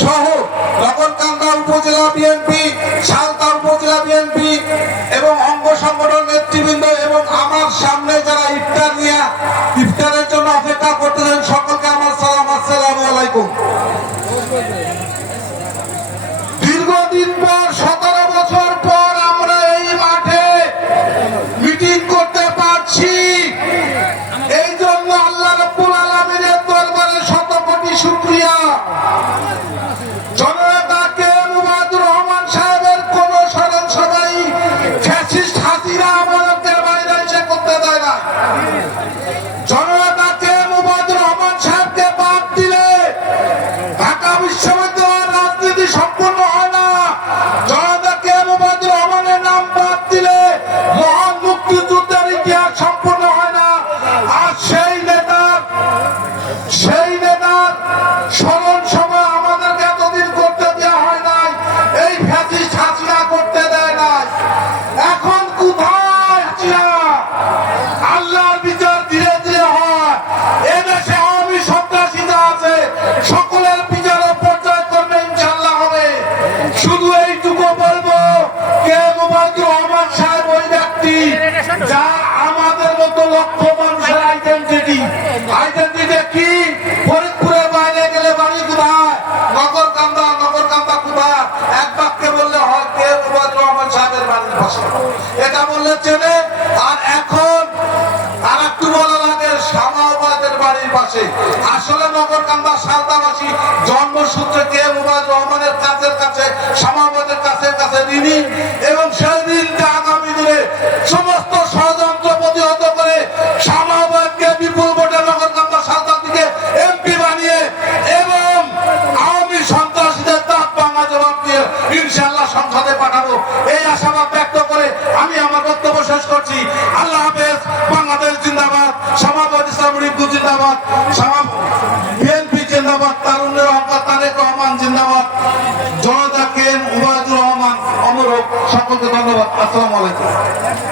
সহ নগরকান্দা উপজেলা বিএনপি সালতা উপজেলা বিএনপি এবং অঙ্গ সংগঠন নেতৃবৃন্দ এবং আমার সামনে যারা ইফতার নিয়ে, ইফতারের জন্য অপেক্ষা করতেছেন, সকলকে আমার সালাম, আসসালামু আলাইকুম। দীর্ঘদিন পর, সতেরো বছর পর আমরা এই মাঠে মিটিং করতে পারছি। সন্ত্রাসীরা আছে সকলের বিচারে পর্যায় করবে ইনশাল্লাহ হবে। শুধু এইটুকু বলব, কে মুবারকুর রহমান সাহেব ওই ব্যক্তি যা আমাদের মতো লক্ষ মানুষের আইডেন্টিটি আইডেন্টিটি কি? ফরিদপুরের বাইরে গেলে বাড়ি কোথায়? নগর কান্দা নগর কান্দা কোথায়? এক বাক্যে বললে হয়, কে মুবারকুর রহমান সাহেবের বাড়ির পাশে? এটা বললে চেনে, আর পাশে। আসলে নগরকান্দা সালতাবাসী জন্মসূত্রে কে মুবাদ রহমানের কাছের কাছে শামাবাদের কাছে কাছে ঋণী এবং সেই ঋণটা আগামী দিনে সমস্ত ষড়যন্ত্র প্রতিহত করে বিপুল ভোটে সালতার দিকে এমপি বানিয়ে এবং আওয়ামী সন্ত্রাসীদের জবাব দিয়ে ইনশাল্লাহ সংসদে পাঠাবো। এই আশাবাদ ব্যক্ত করে আমি আমার বক্তব্য শেষ করছি। আল্লাহ লীগ জিন্দাবাদ বিএনপি জিন্দাবাদ, তারুণ্যের হকার তারেক রহমান জিন্দাবাদ। জনতা কে মুবাজুর রহমান, অমর সকলকে ধন্যবাদ। আসসালামু আলাইকুম।